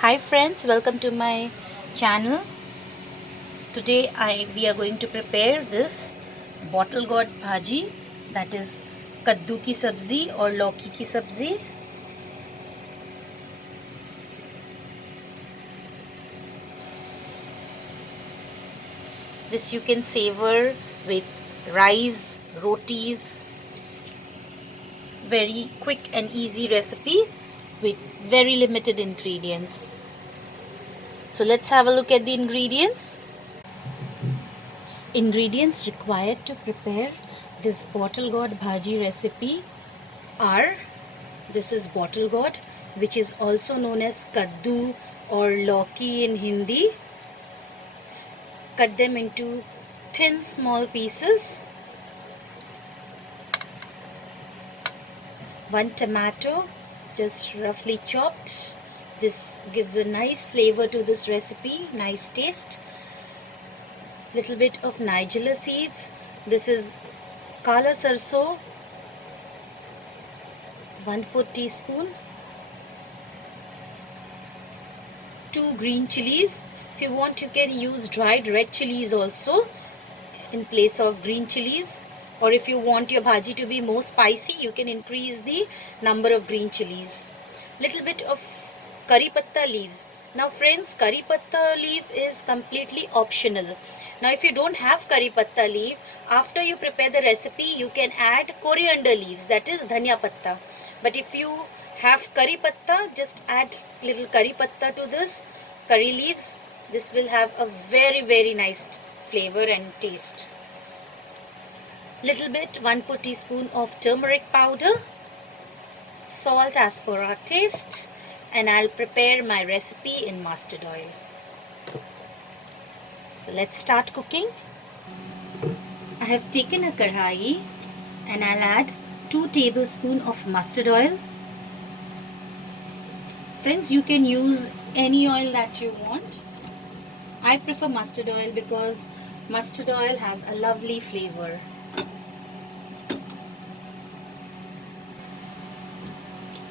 Hi friends, welcome to my channel. Today we are going to prepare this bottle gourd bhaji, that is kaddu ki sabzi or lauki ki sabzi. This you can savor with rice, rotis. Very quick and easy recipe with very limited ingredients. So let's have a look at the ingredients. Ingredients required to prepare this bottle gourd bhaji recipe are: this is bottle gourd, which is also known as kaddu or lauki in Hindi. Cut them into thin small pieces. 1 tomato, just roughly chopped. This gives a nice flavor to this recipe, nice taste. Little bit of nigella seeds. This is kala sarso, 1/4 teaspoon. 2 green chilies. If you want, you can use dried red chilies also in place of green chilies, or if you want your bhaji to be more spicy, you can increase the number of green chilies. Little bit of curry patta leaves. Now friends, curry patta leaf is completely optional. Now if you don't have curry patta leaf, after you prepare the recipe, you can add coriander leaves, that is dhania patta. But if you have curry patta, just add little curry patta to this curry leaves. This will have a very nice flavor and taste. Little bit, 1/4 teaspoon of turmeric powder, salt as per our taste, and I'll prepare my recipe in mustard oil. So let's start cooking. I have taken a kadhai and I'll add 2 tablespoons of mustard oil. Friends, you can use any oil that you want. I prefer mustard oil because mustard oil has a lovely flavor.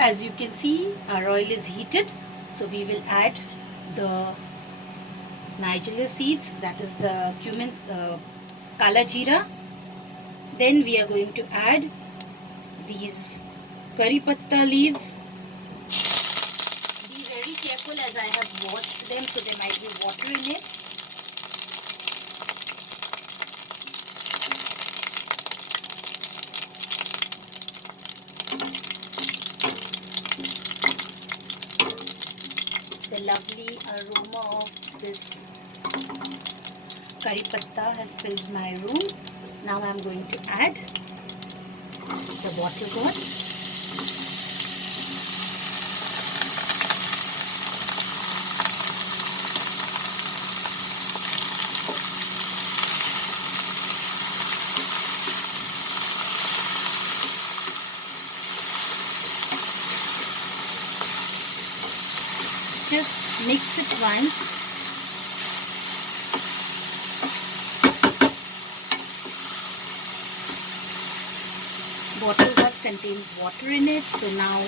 As you can see, our oil is heated, so we will add the nigella seeds, that is the cumin, kala jeera. Then we are going to add these curry patta leaves. Be very careful as I have washed them, so there might be water in it. The lovely aroma of this curry patta has filled my room. Now I am going to add the bottle gourd. Just mix it once. Bottle gourd contains water in it, so now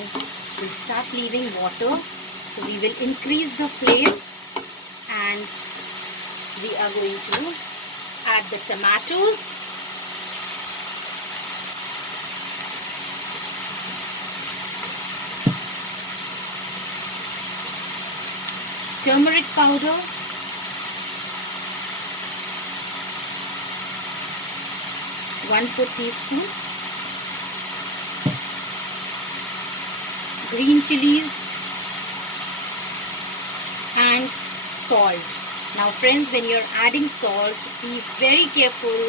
we'll start leaving water. So we will increase the flame and we are going to add the tomatoes. Turmeric powder, one-fourth teaspoon, green chilies, and salt. Now friends, when you're adding salt, be very careful,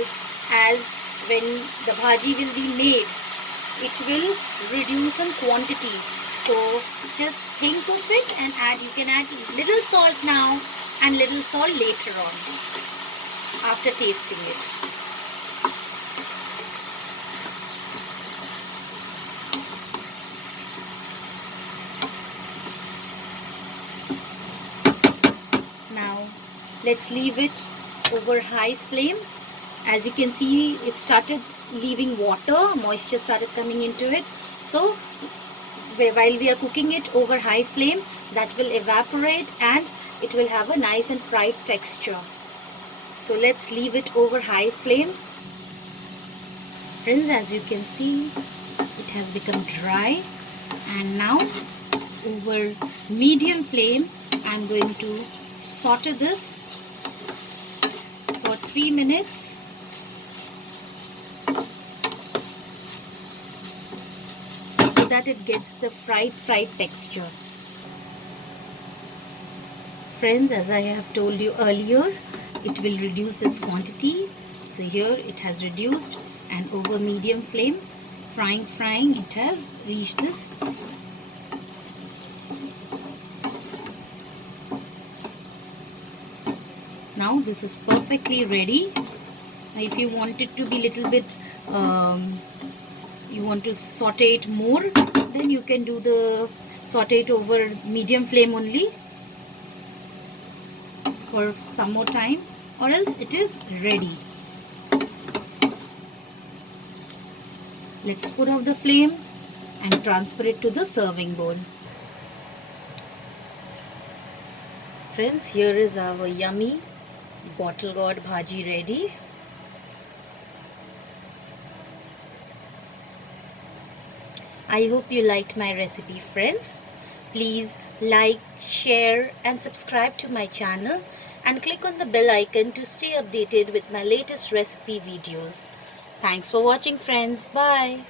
as when the bhaji will be made, it will reduce in quantity. So just think of it and add. You can add little salt now and little salt later on after tasting it. Now let's leave it over high flame. As you can see, it started leaving water, moisture started coming into it. So while we are cooking it over high flame, that will evaporate and it will have a nice and fried texture. So let's leave it over high flame. Friends, as you can see, it has become dry, and now over medium flame I'm going to saute this for 3 minutes. So that it gets the fried texture. Friends, as I have told you earlier, it will reduce its quantity. So here it has reduced, and over medium flame, frying, it has reached this. Now this is perfectly ready. If you want it to be little bit, you want to saute it more, then you can do the saute it over medium flame only for some more time, or else it is ready. Let's put off the flame and transfer it to the serving bowl. Friends, here is our yummy bottle gourd bhaji ready. I hope you liked my recipe, friends. Please like, share and subscribe to my channel, and click on the bell icon to stay updated with my latest recipe videos. Thanks for watching, friends. Bye.